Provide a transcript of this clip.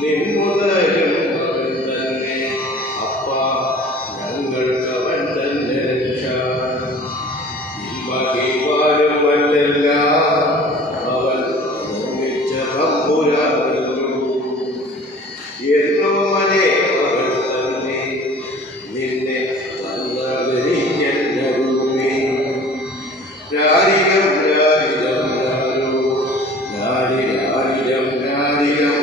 நிம்ம 耶摩达利啊。